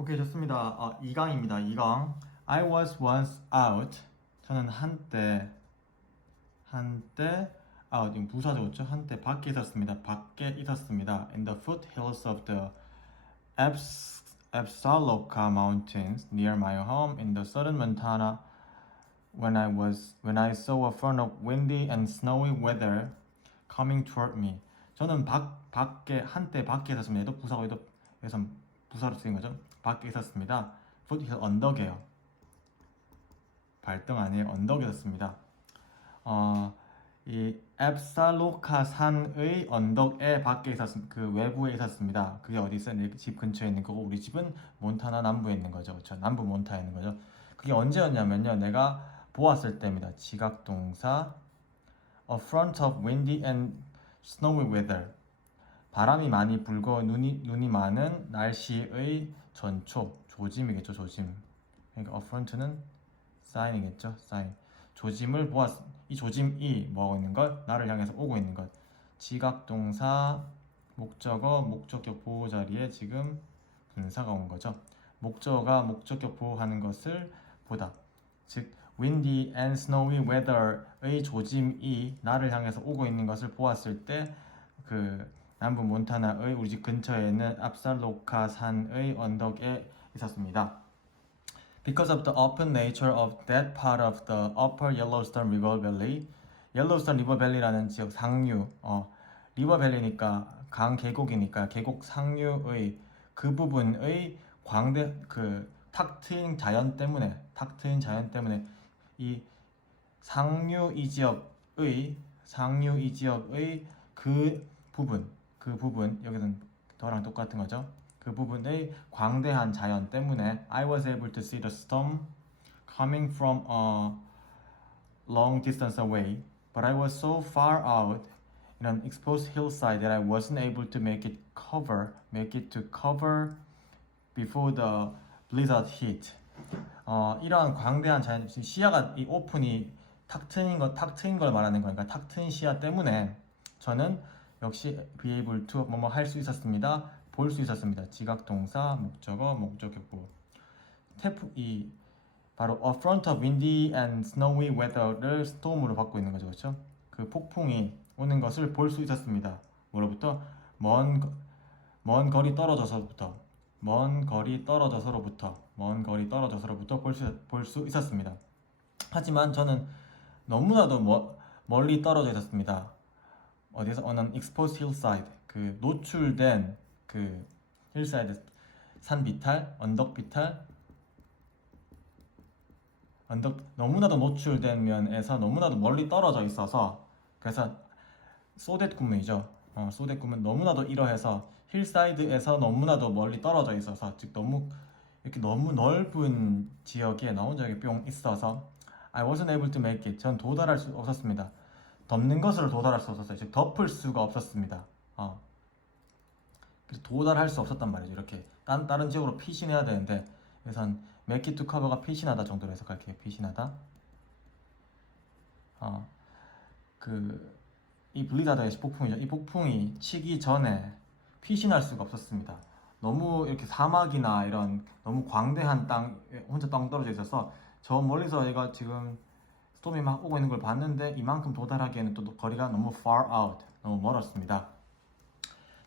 오케이, 좋습니다. 2강입니다. 2강. I was once out. 저는 한때 out. 이건 부사죠, 그렇죠? 한때 밖에 있었습니다. 밖에 있었습니다. In the foothills of the Absaroka Mountains near my home in the southern Montana when I saw a front of windy and snowy weather coming toward me. 저는 한때 밖에 있었습니다. 얘도 부사고 얘도 여기서 부사로 쓰인 거죠. 밖에 있었습니다. foothill 언덕이에요. 발등 아니에요. 언덕이었습니다. 이 앱살로카 산의 언덕에 밖에 그 외부에 있었습니다. 그게 어디 있어요? 내 집 근처에 있는 거고 우리 집은 몬타나 남부에 있는 거죠. 그렇죠? 남부 몬타나에 있는 거죠. 그게 언제였냐면요. 내가 보았을 때입니다. 지각동사 A front of windy and snowy weather. 바람이 많이 불고 눈이 많은 날씨의 조짐이겠죠. 조짐. 그러니까 a front는 사인이겠죠. 사인. 조짐을 보았. 이 조짐이 뭐하고 있는 것? 나를 향해서 오고 있는 것. 지각동사 목적어 목적격 보호 자리에 지금 분사가 온 거죠. 목적어가 목적격 보호하는 것을 보다. 즉 windy and snowy weather의 조짐이 나를 향해서 오고 있는 것을 보았을 때 그 남부 몬타나의 우리 집 근처에 있는 압살로카 산의 언덕에 있었습니다. Because of the open nature of that part of the upper Yellowstone River Valley, Yellowstone River Valley라는 지역 상류, 리버 밸리니까 강 계곡이니까 계곡 상류의 그 부분의 탁 트인 자연 때문에 이 상류 이 지역의 그 부분 여기는 더랑 똑같은 거죠. 그 부분의 광대한 자연 때문에 I was able to see the storm coming from a long distance away, but I was so far out in an exposed hillside that I wasn't able to make it to cover before the blizzard hit. 이러한 광대한 자연 시야가 이 오픈이 탁 트인 걸 말하는 거니까 탁 트인 시야 때문에 저는 역시 be able to 뭐뭐 할 수 있었습니다. 볼 수 있었습니다. 지각동사, 목적어, 목적격보. 바로 a front of windy and snowy weather를 storm으로 받고 있는 거죠, 그렇죠? 그 폭풍이 오는 것을 볼 수 있었습니다. 뭐로부터? 먼 거리 떨어져서로부터 볼 수 있었습니다. 하지만 저는 너무나도 멀리 떨어져 있었습니다. 어디서 on an exposed hillside, 그 노출된 그 hillside 산 비탈, 언덕 비탈, 너무나도 노출된 면에서 너무나도 멀리 떨어져 있어서 그래서 소댓 구문이죠. 소댓 구문 너무나도 이러해서 힐사이드에서 너무나도 멀리 떨어져 있어서 즉 너무 넓은 지역에 나 혼자 이렇게 뿅 있어서 I wasn't able to make it. 전 도달할 수 없었습니다. 덮는 것으로 도달할 수 없었어요. 즉 덮을 수가 없었습니다. 그래서 도달할 수 없었단 말이죠. 이렇게 다른 지역으로 피신해야 되는데 그래서 make it to cover가 피신하다 정도로 해석할게요. 피신하다. 이 블리자드의 폭풍이죠. 이 폭풍이 치기 전에 피신할 수가 없었습니다. 너무 이렇게 사막이나 이런 너무 광대한 혼자 땅 떨어져 있어서 저 멀리서 얘가 지금 스톰이 막 오고 있는 걸 봤는데 이만큼 도달하기에는 또 거리가 너무 far out, 너무 멀었습니다.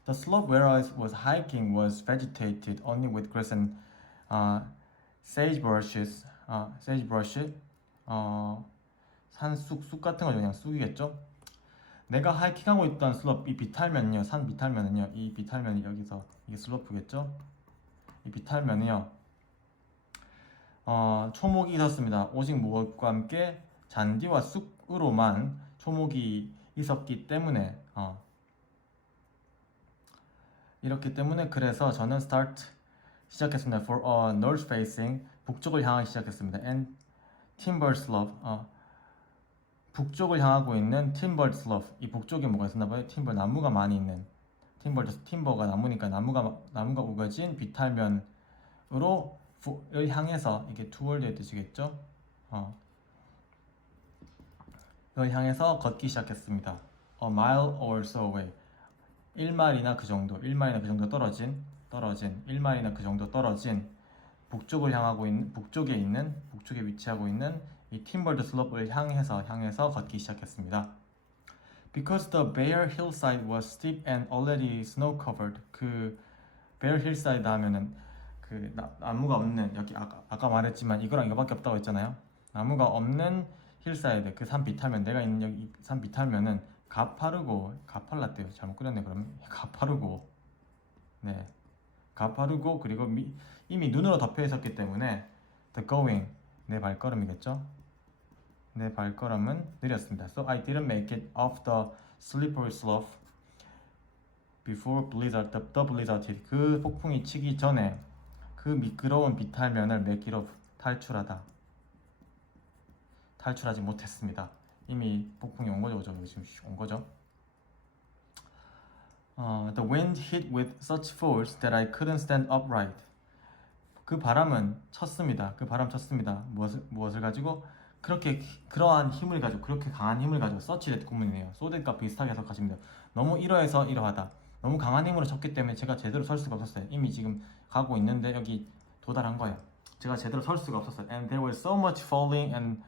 The slope where I was hiking was vegetated only with grass and sagebrush, 쑥 같은 거죠. 그냥 쑥이겠죠. 내가 하이킹하고 있던 슬로프, 산 비탈면은요, 이 비탈면이 여기서 이게 슬로프겠죠. 이 비탈면이요, 초목이 있었습니다. 오직 무엇과 함께 잔디와 쑥으로만 초목이 있었기 때문에 이렇기 때문에 그래서 저는 시작했습니다. For a north facing 북쪽을 향하기 시작했습니다. And timber slope 북쪽을 향하고 있는 timber slope 이 북쪽에 뭐가 있었나봐요. timber 나무가 많이 있는 timber가 나무니까 나무가 우거진 비탈면을 향해서 이게 toward의 뜻이겠죠. 을 향해서 걷기 시작했습니다. A mile or so away 1마일이나 그 정도 떨어진 1마일이나 그 정도 떨어진 북쪽에 위치하고 있는 이 팀벌드 슬롭을 향해서 걷기 시작했습니다. Because the bare hillside was steep and already snow covered. 그 bare hillside 하면은 그 나무가 없는 여기 아까 말했지만 이거랑 이거밖에 없다고 했잖아요. 나무가 없는 힐사이드 그 산 비탈면 내가 있는 여기 산 비탈면은 가파르고 잘못 그렸네. 그럼 가파르고 그리고 이미 눈으로 덮여 있었기 때문에 the going 내 발걸음이겠죠. 내 발걸음은 느렸습니다. So I didn't make it off the slippery slope before the blizzard hit. 그 폭풍이 치기 전에 그 미끄러운 비탈면을 매기로 탈출하지 못했습니다. 이미 폭풍이 온 거죠. 지금 온 거죠. The wind hit with such force that I couldn't stand upright. 그 바람 쳤습니다. 무엇을 가지고? 그러한 힘을 가지고, 그렇게 강한 힘을 가지고, such that 구문이네요. so that과 비슷하게 해석하시면 돼요. 너무 이러하다. 너무 강한 힘으로 쳤기 때문에 제가 제대로 설 수가 없었어요. 이미 지금 가고 있는데 여기 도달한 거예요. 제가 제대로 설 수가 없었어요. And there was so much falling and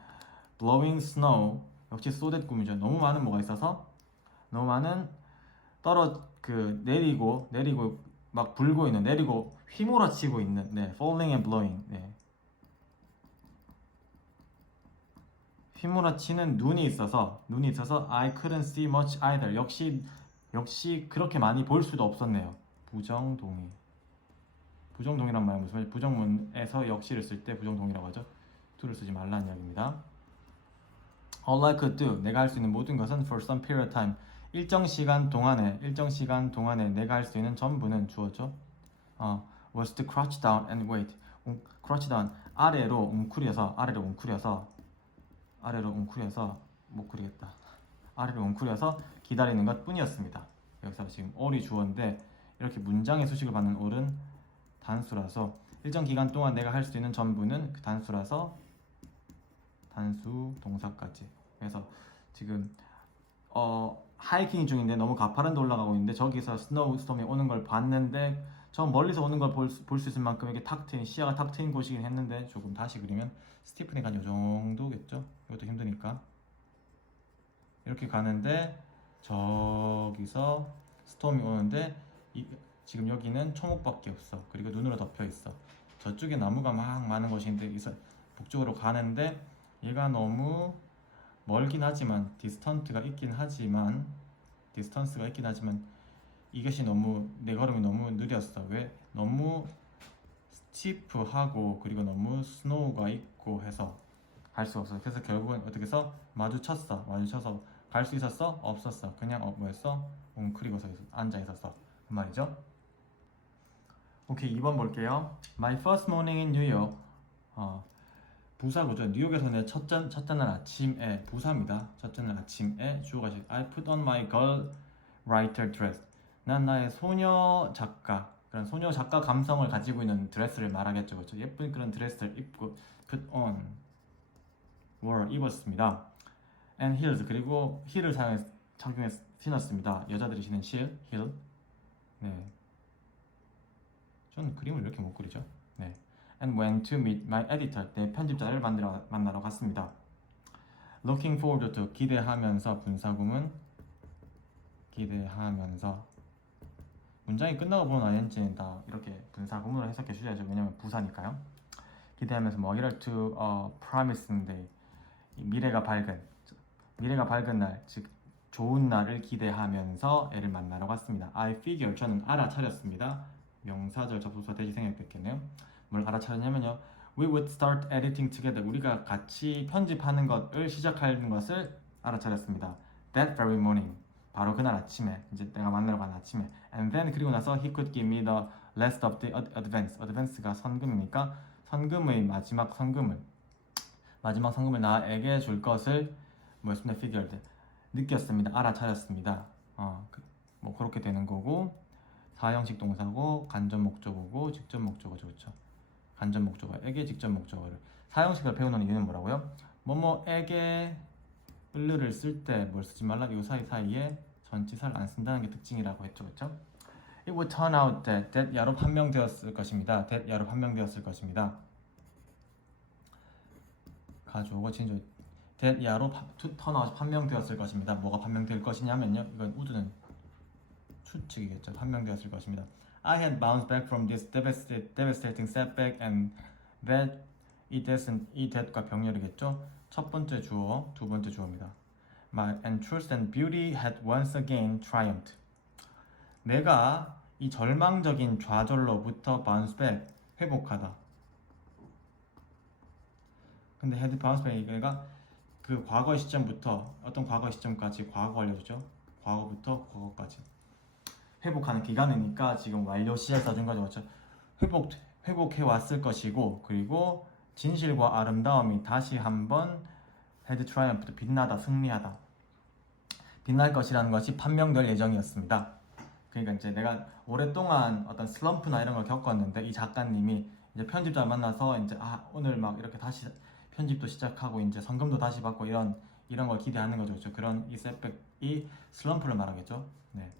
blowing snow. 역시 so that 구문이죠. 너무 많은 뭐가 있어서, 너무 많은 내리고 막 불고 있는, 내리고 휘몰아치고 있는, falling and blowing, 휘몰아치는 눈이 있어서 I couldn't see much either. 역시 그렇게 많이 볼 수도 없었네요. 부정동이란 말은 무슨 말이에요? 부정문에서 역시를 쓸 때 부정동이라고 하죠. to를 쓰지 말라는 이야기입니다. All I could do, 내가 할 수 있는 모든 것은 for some period of time, 일정 시간 동안에 내가 할 수 있는 전부는 주어죠. was to crouch down and wait. crouch down, 아래로 웅크려서 못 그리겠다. 아래로 웅크려서 기다리는 것 뿐이었습니다. 여기서 지금 all이 주어인데 이렇게 문장의 수식을 받는 all은 단수라서 일정 기간 동안 내가 할 수 있는 전부는 그 단수라서 단수 동사까지. 그래서 지금 하이킹 중인데 너무 가파른 데 올라가고 있는데 저기서 스노우스톰이 오는 걸 봤는데 저 멀리서 오는 걸 볼 수 있을 만큼 이게 시야가 탁 트인 곳이긴 했는데 조금 다시 그리면 스티프니까 이 정도겠죠. 이것도 힘드니까 이렇게 가는데 저기서 스톰이 오는데 지금 여기는 초목밖에 없어. 그리고 눈으로 덮여 있어. 저쪽에 나무가 막 많은 곳인데 북쪽으로 가는데 얘가 너무 멀긴 하지만 디스턴스가 있긴 하지만 이것이 너무 내 걸음이 너무 느렸어. 왜? 너무 스티프하고 그리고 너무 스노우가 있고 해서 갈 수가 없어. 그래서 결국은 어떻게 해서 마주쳐서 갈 수 있었어? 없었어. 그냥 뭐였어? 웅크리고서 앉아 있었어. 그 말이죠. 오케이, 2번 볼게요. My first morning in New York. 부사구죠. 뉴욕에서 내 첫째 날 아침에, 부사입니다. 첫째 날 아침에 주어가 I put on my girl writer dress. 난 나의 소녀 작가 감성을 가지고 있는 드레스를 말하겠죠. 그렇죠? 예쁜 그런 드레스를 입고 put on 입었습니다. and heels, 그리고 힐을 착용해서 신었습니다. 여자들이 신는 힐. 저는 그림을 이렇게 못 그리죠. And went to meet my editor. 내 편집자를 만나러 갔습니다. Looking forward to, 기대하면서, 분사구문 기대하면서. 문장이 끝나고 보면 ing는 다 이렇게 분사구문을 해석해 주셔야죠. 왜냐면 부사니까요. 기대하면서 이럴 to promising day. 미래가 밝은 날, 즉 좋은 날을 기대하면서 애를 만나러 갔습니다. I figure, 저는 알아차렸습니다. 명사절 접속사 대시 생략됐겠네요. 뭘 알아차렸냐면요, we would start editing together. 우리가 같이 편집하는 것을 시작하는 것을 알아차렸습니다. That very morning. 바로 그날 아침에, 이제 내가 만나러 간 아침에. And then, 그리고 나서 he could give me the rest of the advance. advance가 선금이니까 선금의 마지막 선금을 나에게 줄 것을 뭐였습니다? figured. 느꼈습니다. 알아차렸습니다. 그렇게 되는 거고, 사형식 동사고, 간접 목적어고, 직접 목적어죠. 그렇죠? 간접 목적어에게 직접 목적어를. 사형식을 배우는 이유는 뭐라고요? 뭐뭐에게 을를 쓸 때 뭘 쓰지 말라. 이 사이에 전치사를 안 쓴다는 게 특징이라고 했죠. 그렇죠? It would turn out that 야로 판명되었을 것입니다. that 야로 판명되었을 것입니다. 가져오고 진조 that 야로 turn out 판명되었을 것입니다. 뭐가 판명될 것이냐면요. 이건 우드는 추측이겠죠. 판명되었을 것입니다. I had bounced back from this devastating setback and that 이 that과 병렬이겠죠. 첫 번째 주어, 두 번째 주어입니다. And truth and beauty had once again triumphed. 내가 이 절망적인 좌절로부터 bounce back, 회복하다. 근데 had bounce back 얘가 그 과거 시점부터 어떤 과거 시점까지 과거 알려주죠. 과거부터 과거까지 회복하는 기간이니까 지금 완료 시절 써준 거죠. 그렇죠? 회복해 왔을 것이고 그리고 진실과 아름다움이 다시 한번 had triumphed, 빛나다, 승리하다. 빛날 것이라는 것이 판명될 예정이었습니다. 그러니까 이제 내가 오랫동안 어떤 슬럼프나 이런 걸 겪었는데 이 작가님이 이제 편집자 만나서 이제 오늘 막 이렇게 다시 편집도 시작하고 이제 성금도 다시 받고 이런 걸 기대하는 거죠. 그렇죠? 그런 이 셋백이 슬럼프를 말하겠죠. 네.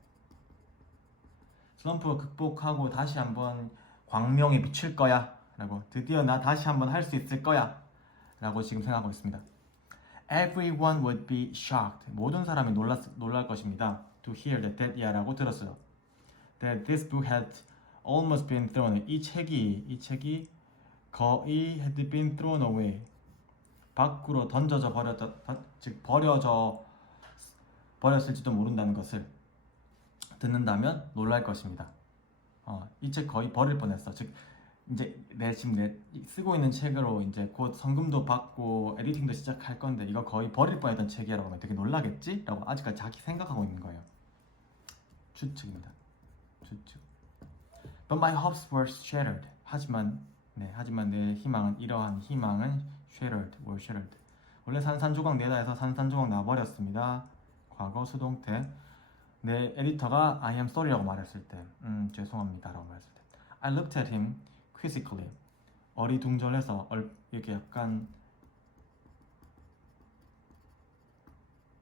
슬럼프 극복하고 다시 한번 광명에 비칠 거야 라고 드디어 나 다시 한번 할 수 있을 거야 라고 지금 생각하고 있습니다. Everyone would be shocked. 모든 사람이 놀랄 것입니다. To hear that 라고 들었어요. That this book had almost been thrown. 이 책이 거의 had been thrown away. 밖으로 던져져 버렸을지도 모른다는 것을 듣는다면 놀랄 것입니다. 이 책 거의 버릴 뻔했어. 즉 이제 내 쓰고 있는 책으로 이제 곧 성금도 받고 에디팅도 시작할 건데 이거 거의 버릴 뻔했던 책이라고 하면 되게 놀라겠지? 라고 아직까지 자기 생각하고 있는 거예요. 추측입니다. 추측. But my hopes were shattered. 하지만 내 희망은 이러한 희망은 were shattered. 원래 산산조각 내다 해서 산산조각 나버렸습니다. 과거 수동태. 내 에디터가 I am sorry라고 말했을 때 죄송합니다 라고 말했을 때 I looked at him quizzically. 어리둥절해서 이렇게 약간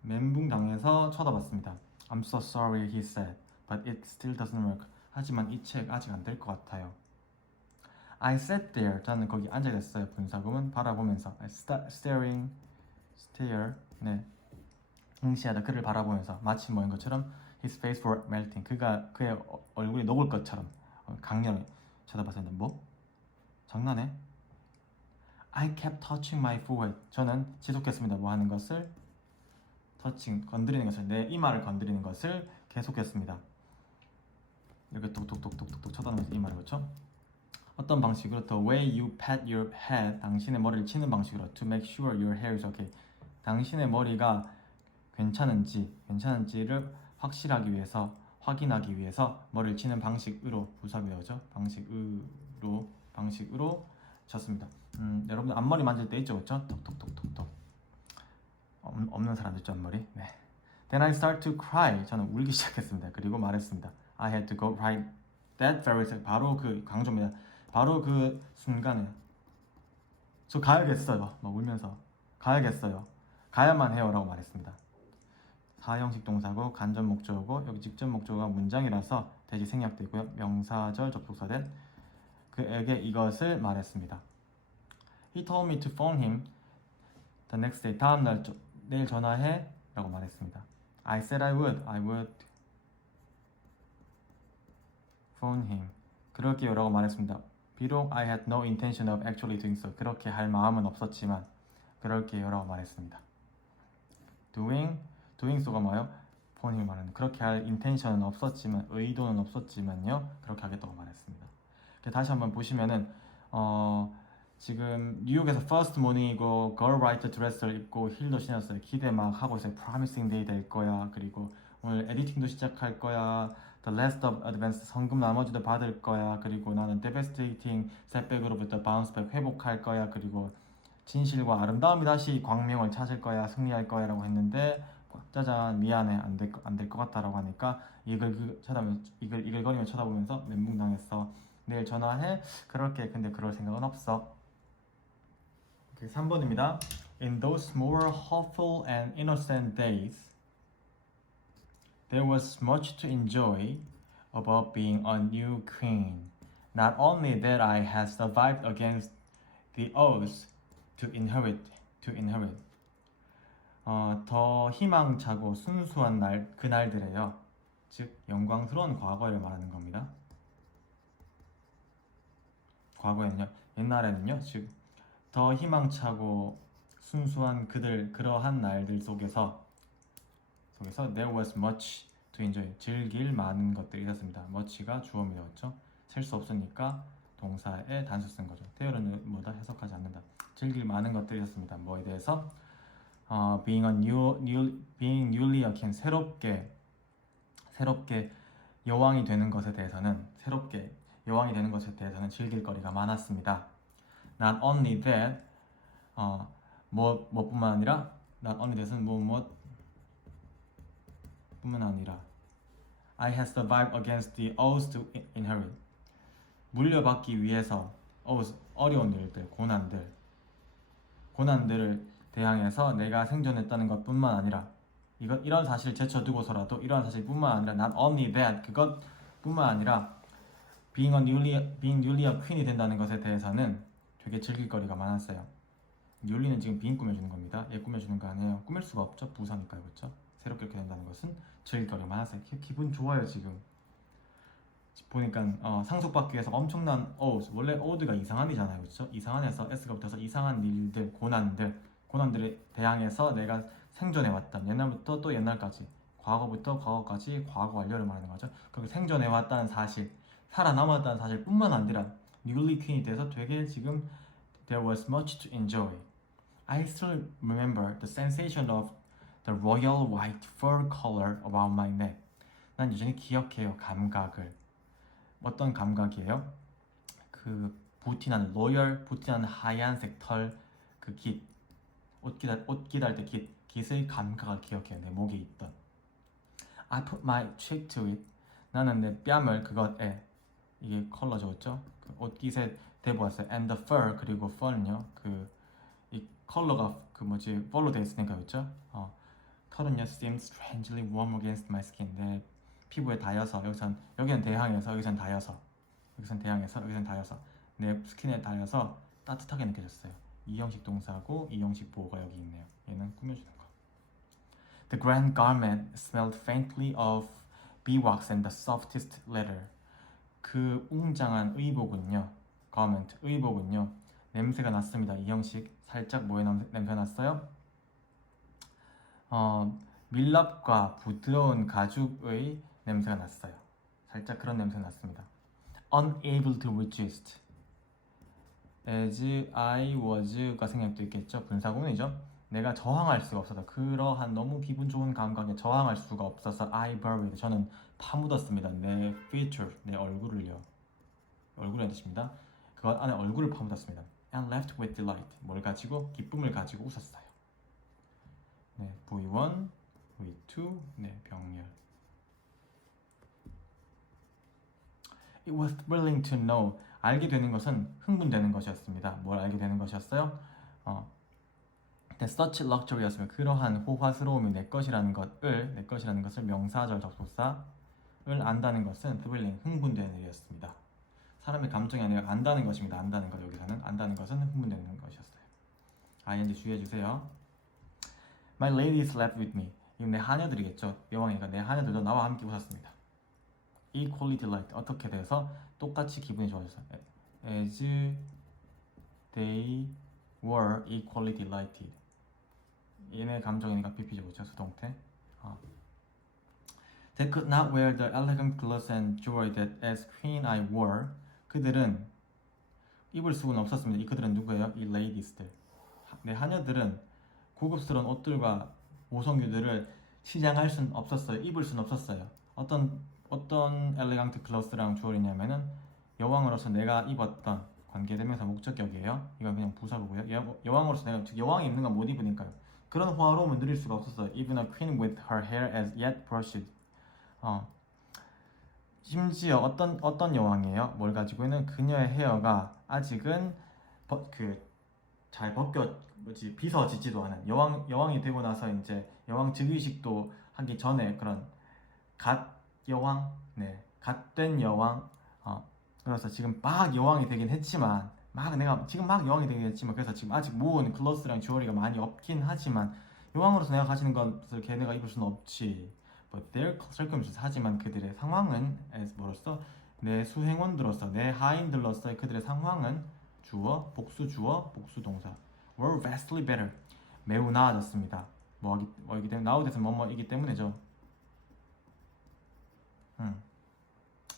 멘붕당해서 쳐다봤습니다. I'm so sorry, he said, but it still doesn't work. 하지만 이 책 아직 안 될 것 같아요. I sat there. 저는 거기 앉아 있었어요. 분사구문 바라보면서 stare. 네. 응시하다. 그를 바라보면서 마치 뭐인 것처럼 his face were melting. 그의 얼굴이 녹을 것처럼 강렬히 쳐다봤었는데 뭐? 장난해? I kept touching my forehead. 저는 지속했습니다. 뭐 하는 것을? 건드리는 것을, 내 이마를 건드리는 것을 계속했습니다. 이렇게 톡톡톡톡톡 쳐다보면서 이마를 그렇죠? 어떤 방식으로? The way you pat your head. 당신의 머리를 치는 방식으로. To make sure your hair is okay. 당신의 머리가 괜찮은지를 확인하기 위해서 머리를 치는 방식으로 부사가 되죠. 방식으로 쳤습니다. 여러분들 앞머리 만질 때 있죠, 그렇죠? 톡톡톡톡톡. 없는 사람들 있죠, 앞머리. 네. Then I start to cry. 저는 울기 시작했습니다. 그리고 말했습니다. I had to go right that very second. 바로 그 강조입니다. 바로 그 순간에 저 가야겠어요. 막 울면서 가야겠어요. 가야만 해요라고 말했습니다. 사형식 동사고 간접 목적어고 여기 직접 목적어가 문장이라서 대지 생략되고요. 명사절 접속사된 그에게 이것을 말했습니다. He told me to phone him the next day. 다음날 내일 전화해 라고 말했습니다. I said I would phone him. 그럴게요 라고 말했습니다. 비록 I had no intention of actually doing so. 그렇게 할 마음은 없었지만 그럴게요 라고 말했습니다. doing so가 뭐예요? 폰을 말하는 그렇게 할 intention은 없었지만 의도는 없었지만요 그렇게 하겠다고 말했습니다. 다시 한번 보시면은 지금 뉴욕에서 first morning이고 girl white dress를 입고 힐도 신었어요. 기대 막 하고 있어요. promising day 될 거야. 그리고 오늘 에디팅도 시작할 거야. the last of advance 성금 나머지도 받을 거야. 그리고 나는 devastating setback으로부터 bounce back 회복할 거야. 그리고 진실과 아름다움이 다시 광명을 찾을 거야. 승리할 거야 라고 했는데 짜잔 미안해 안 될 것 같다라고 하니까 이글거리며 쳐다보면서 멘붕당했어. 내일 전화해. 그럴게. 근데 그럴 생각은 없어. 3번입니다. In those more hopeful and innocent days, there was much to enjoy. about being a new queen. Not only that I had survived against the oaths to inherit. 더 희망차고 순수한 그날들에요. 즉 영광스러운 과거를 말하는 겁니다. 과거에는요, 옛날에는요, 즉 더 희망차고 순수한 그러한 날들 속에서 there was much to enjoy, 즐길 많은 것들이 있었습니다. much가 주어입니다. 그렇죠? 셀 수 없으니까 동사에 단수 쓴 거죠. there는 뭐다 해석하지 않는다. 즐길 많은 것들이 있었습니다. 뭐에 대해서? being newly a king, 새롭게 여왕이 되는 것에 대해서는 즐길 거리가 많았습니다. Not only that, 뭐뿐만 아니라 not only that은 뿐만 아니라 I had survived against the oaths to inherit. 물려받기 위해서 어려운 일들, 고난들을 대항해서 내가 생존했다는 것뿐만 아니라 이런 사실 제쳐두고서라도 이런 사실뿐만 아니라 not only that, 그것뿐만 아니라 being newly a queen이 된다는 것에 대해서는 되게 즐길 거리가 많았어요. newly는 지금 being 꾸며주는 겁니다. 얘 꾸며주는 거 아니에요. 꾸밀 수가 없죠. 부사니까요. 그렇죠? 새롭게 이렇게 된다는 것은 즐길 거리가 많았어요. 기분 좋아요. 지금 보니까 상속받기 위해서 엄청난 원래 oath가 이상한이잖아요. 그렇죠? 이상한에서 s가 붙어서 이상한 일들, 고난들에 대항해서 내가 생존해왔던, 옛날부터 또 옛날까지, 과거부터 과거까지 과거 완료를 말하는 거죠. 그렇게 생존해왔다는 사실, 살아남았다는 사실뿐만 아니라 newly queen이 돼서 되게 지금 there was much to enjoy. I still remember the sensation of the royal white fur collar around my neck. 난 여전히 기억해요. 감각을. 어떤 감각이에요? 그 부티나는 하얀색 털, 그 깃, 옷깃 할 때 깃의 감각을 기억해요. 내 목에 있던. I put my cheek to it. 나는 내 뺨을 그것에, 이게 컬러죠, 그렇죠? 그 옷깃에 대보았어요. And the fur, 그리고 fur는요, 이 컬러가 펄로 되어 있으니까, 그렇죠? 털은요, seemed strangely warm against my skin. 내 피부에 닿여서, 여기는 대항해서, 여기선 닿여서, 내 스킨에 닿여서 따뜻하게 느껴졌어요. 이형식 동사고 이형식 보호가 여기 있네요. 얘는 꾸며주는 거. The grand garment smelled faintly of beeswax and the softest leather. 그 웅장한 의복은요, 냄새가 났습니다. 이형식 살짝 뭐에 냄새가 났어요? 밀랍과 부드러운 가죽의 냄새가 났어요. 살짝 그런 냄새가 났습니다. Unable to resist. as I was가 생략도 있겠죠. 분사구문이죠. 내가 저항할 수가 없어서, 그러한 너무 기분 좋은 감각에 저항할 수가 없어서 I buried, 저는 파묻었습니다. 내 feature, 내 얼굴을요. 얼굴의 뜻입니다. 그 안에 얼굴을 파묻었습니다. And left with delight. 뭘 가지고? 기쁨을 가지고 웃었어요. 네, V1, V2, 네, 병렬. It was thrilling to know. 알게 되는 것은 흥분되는 것이었습니다. 뭘 알게 되는 것이었어요? That such luxury였으면, 그러한 호화스러움이 내 것이라는 것을 명사절 접속사를 안다는 것은 thrilling, 흥분되는 일이었습니다. 사람의 감정이 아니라 안다는 것입니다. 안다는 것, 여기서는 안다는 것은 흥분되는 것이었어요. ing 주의해주세요. My ladies laughed with me. 이건 내 하녀들이겠죠. 여왕이니까 내 하녀들도 나와 함께 웃었습니다. Equally delight, 어떻게 돼서 똑같이 기분이 좋아졌어요. As they were equally delighted. 얘네 감정이니까 BP죠, 그렇죠? 수동태. They could not wear the elegant clothes and jewelry that as queen I wore. 그들은 입을 수는 없었습니다. 이 그들은 누구예요? 이 ladies들. 내 하녀들은 고급스러운 옷들과 모성유들을 시장할 수는 없었어요. 입을 수는 없었어요. 어떤 엘레강트 클로스랑 주얼이냐면은 여왕으로서 내가 입었던 관계대명사 목적격이에요. 이건 그냥 부사고요. 여왕으로서 내가, 즉 여왕이 입는 건 못 입으니까요. 그런 호화로움을 누릴 수가 없었어요. Even a queen with her hair as yet brushed. 심지어 어떤 여왕이에요? 뭘 가지고 있는? 그녀의 헤어가 아직은 잘 빗어지지도 않은, 여왕이 되고 나서 이제 여왕 즉위식도 하기 전에 그런 갓 갓된 여왕. 그래서 지금 막 여왕이 되긴 했지만 내가 지금 막 여왕이 되긴 했지만 그래서 지금 아직 모은 클로스랑 주얼리가 많이 없긴 하지만 여왕으로서 내가 가지는 것을 걔네가 입을 수는 없지. But their circumstances 하지만 그들의 상황은 as 뭐로서 내 수행원들로서 내 하인들로서의 그들의 상황은 주어 복수 동사 were vastly better 매우 나아졌습니다. 뭐이기 때문에 나우데스 뭐뭐이기 때문이죠.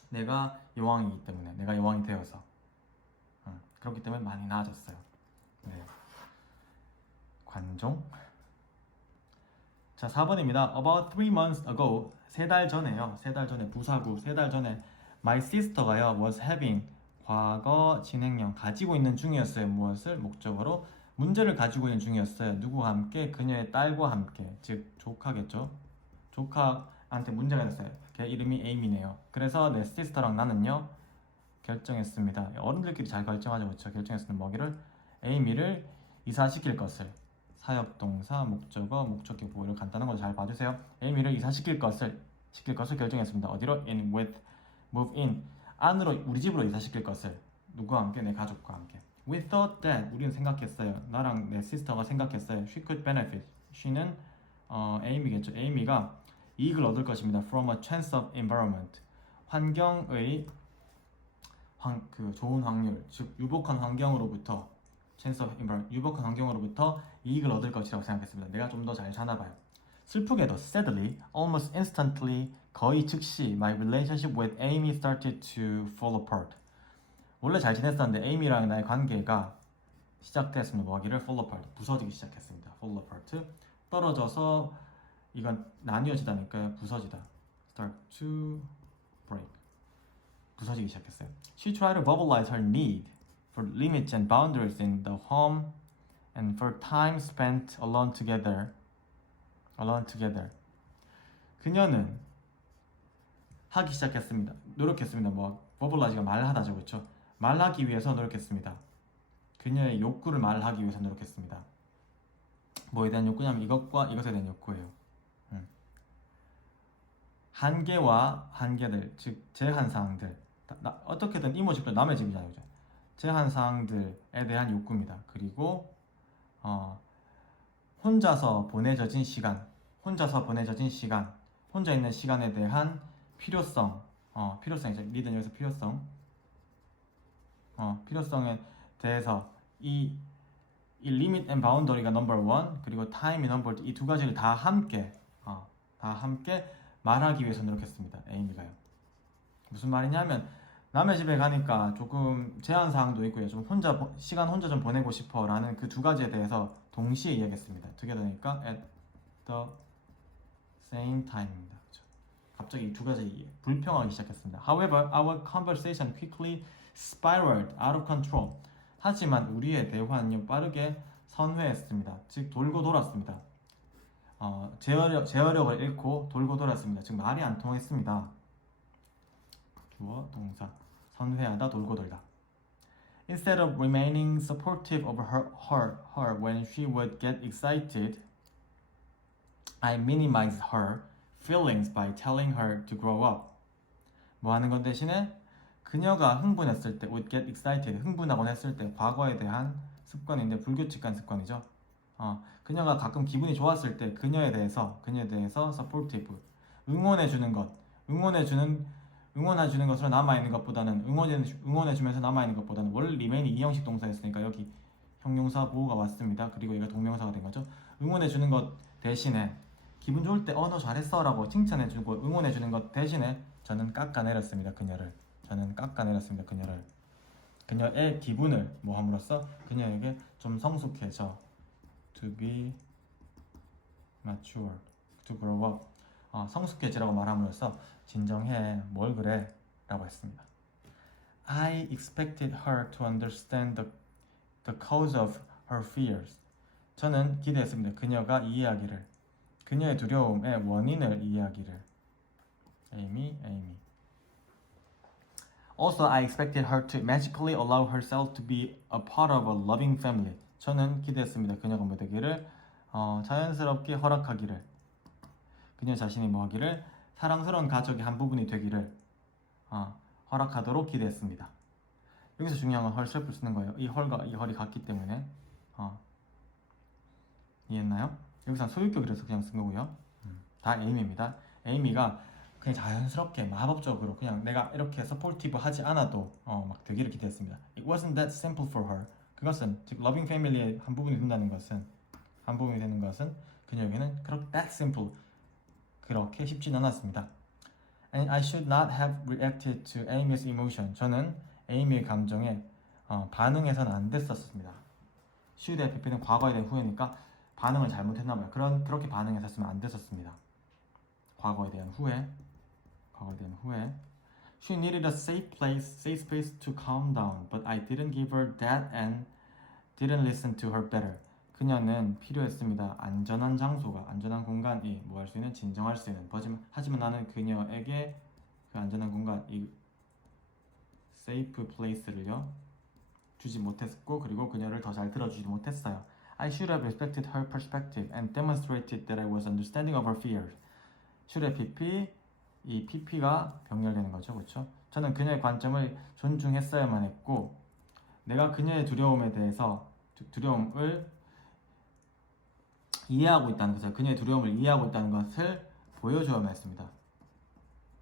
내가 여왕이기 때문에 내가 여왕이 되어서 그렇기 때문에 많이 나아졌어요. 네. 관종. 자 4번입니다. About 3 months ago 3달 전에요. 3달 전에 부사구 3달 전에 my sister가요 was having 과거 진행형 가지고 있는 중이었어요. 무엇을? 목적어로 문제를 가지고 있는 중이었어요. 누구와 함께? 그녀의 딸과 함께 즉 조카겠죠. 조카한테 문제가 있었어요. 걔 이름이 에이미네요. 그래서 내 시스터랑 나는요 결정했습니다. 어른들끼리 잘 결정하죠. 그렇죠? 결정했습니다. 뭐기를? 에이미를 이사시킬 것을 사역동사, 목적어, 목적격 보호를 간단한 거 잘 봐주세요. 에이미를 이사시킬 것을 결정했습니다. 어디로? in with, move in 안으로 우리 집으로 이사시킬 것을 누구와 함께? 내 가족과 함께. We thought that 우리는 생각했어요. 나랑 내 시스터가 생각했어요. She could benefit. she는 에이미겠죠. 에이미가 이익을 얻을 것입니다. From a chance of environment. 환경의 그 좋은 확률, 즉 유복한 환경으로부터 chance of environment, 유복한 환경으로부터 이익을 얻을 것이라고 생각했습니다. 내가 좀 더 잘 사나봐요. 슬프게도 sadly, almost instantly, 거의 즉시 my relationship with Amy started to fall apart. 원래 잘 지냈었는데 에이미랑 나의 관계가 시작됐습니다. 뭐하기를? fall apart, 부서지기 시작했습니다. fall apart, 떨어져서 이건 나뉘어지다니까 부서지다. start to break, 부서지기 시작했어요. She tried to verbalize her need for limits and boundaries in the home and for time spent alone together. 그녀는 하기 시작했습니다. 노력했습니다. verbalize가 말하다죠, 그렇죠? 말하기 위해서 노력했습니다. 그녀의 욕구를 말하기 위해서 노력했습니다. 뭐에 대한 욕구냐면 이것과 이것에 대한 욕구예요. 한계와 한계들, 즉 제한 사항들. 어떻게든 이모 집도 남의 집이잖아요, 그죠? 제한 사항들에 대한 욕구입니다. 그리고 혼자서 보내져진 시간, 혼자 있는 시간에 대한 필요성이죠. 리드는 여기서 필요성에 대해서 이 limit and boundary가 number one, 그리고 time이 number two, 이 두 가지를 다 함께 말하기 위해서 노력했습니다. 에이미가요. 무슨 말이냐면 남의 집에 가니까 조금 제한 사항도 있고요. 좀 시간 혼자 좀 보내고 싶어라는 그 두 가지에 대해서 동시에 이야기했습니다. together니까 at the same time입니다. 그렇죠? 갑자기 이 두 가지 불평하기 시작했습니다. However, our conversation quickly spiraled out of control. 하지만 우리의 대화는 빠르게 선회했습니다. 즉 돌고 돌았습니다. 제어력을 잃고 돌고 돌았습니다. 즉 말이 안 통했습니다. 주어 동사 선회하다 돌고 돌다. Instead of remaining supportive of her when she would get excited, I minimized her feelings by telling her to grow up. 뭐 하는 건 대신에 그녀가 흥분했을 때 would get excited, 흥분하곤 했을 때 과거에 대한 습관인데 불규칙한 습관이죠. 그녀가 가끔 기분이 좋았을 때 그녀에 대해서 supportive, 응원해주는 것으로 남아있는 것보다는 응원해주면서 남아있는 것보다는 원래 remain이 이형식 동사였으니까 여기 형용사 보호가 왔습니다. 그리고 얘가 동명사가 된 거죠. 응원해주는 것 대신에 기분 좋을 때 너 잘했어 라고 칭찬해주고 응원해주는 것 대신에 저는 깎아내렸습니다. 그녀의 기분을 뭐 함으로써 그녀에게 좀 성숙해져 to be mature, to grow up, 성숙해지라고 말함으로써 진정해, 뭘 그래? 라고 했습니다. I expected her to understand the cause of her fears. 저는 기대했습니다. 그녀가 이해하기를, 그녀의 두려움의 원인을 이해하기를. Amy. Also, I expected her to magically allow herself to be a part of a loving family. 저는 기대했습니다. 그녀가 뭐 되기를, 자연스럽게 허락하기를, 그녀 자신이 뭐 하기를, 사랑스러운 가족의 한 부분이 되기를, 허락하도록 기대했습니다. 여기서 중요한 건 herself를 쓰는 거예요. 이 her과 이 her이 같기 때문에 이해했나요? 여기서 소유격이라서 그냥 쓴 거고요. 다 에이미입니다. 에이미가 그냥 자연스럽게 마법적으로 그냥 내가 이렇게 서포티브 하지 않아도 막 되기를 기대했습니다. It wasn't that simple for her. 그것은 즉 loving family의 한 부분이 되는 것은 그녀에게는 그렇게 that simple 그렇게 쉽진 않았습니다. And I should not have reacted to Amy's emotion. 저는 에이미의 감정에 반응해서는 안 됐었습니다. should의 PP는 과거에 대한 후회니까 반응을 잘못했나봐요. 그렇게 반응했었으면 안 됐었습니다. 과거에 대한 후회. She needed a safe space to calm down, but I didn't give her that and didn't listen to her better. 그녀는 필요했습니다. 안전한 장소가, 안전한 공간이 뭐 할 수 있는, 진정할 수 있는. 하지만 나는 그녀에게 그 안전한 공간, 이 safe place를요 주지 못했고, 그리고 그녀를 더 잘 들어주지 못했어요. I should have respected her perspective and demonstrated that I was understanding of her fears. should PP, 이 PP가 병렬되는 거죠, 그렇죠? 저는 그녀의 관점을 존중했어야만 했고, 내가 그녀의 두려움에 대해서 두려움을 이해하고 있다는 것을, 그녀의 두려움을 이해하고 있다는 것을 보여줘야만 했습니다.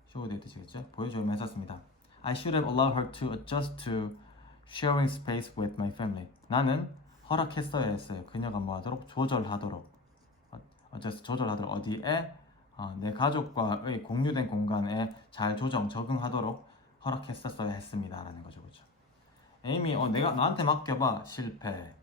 show의 뜻이겠죠? 보여줘야만 했었습니다. I should have allowed her to adjust to sharing space with my family. 나는 허락했어야 했어요. 그녀가 뭐하도록? 조절하도록 어디에? 내 가족과의 공유된 공간에 잘 적응하도록 허락했었어야 했습니다 라는 거죠. 그렇죠? 에이미, 내가 나한테 맡겨봐. 실패.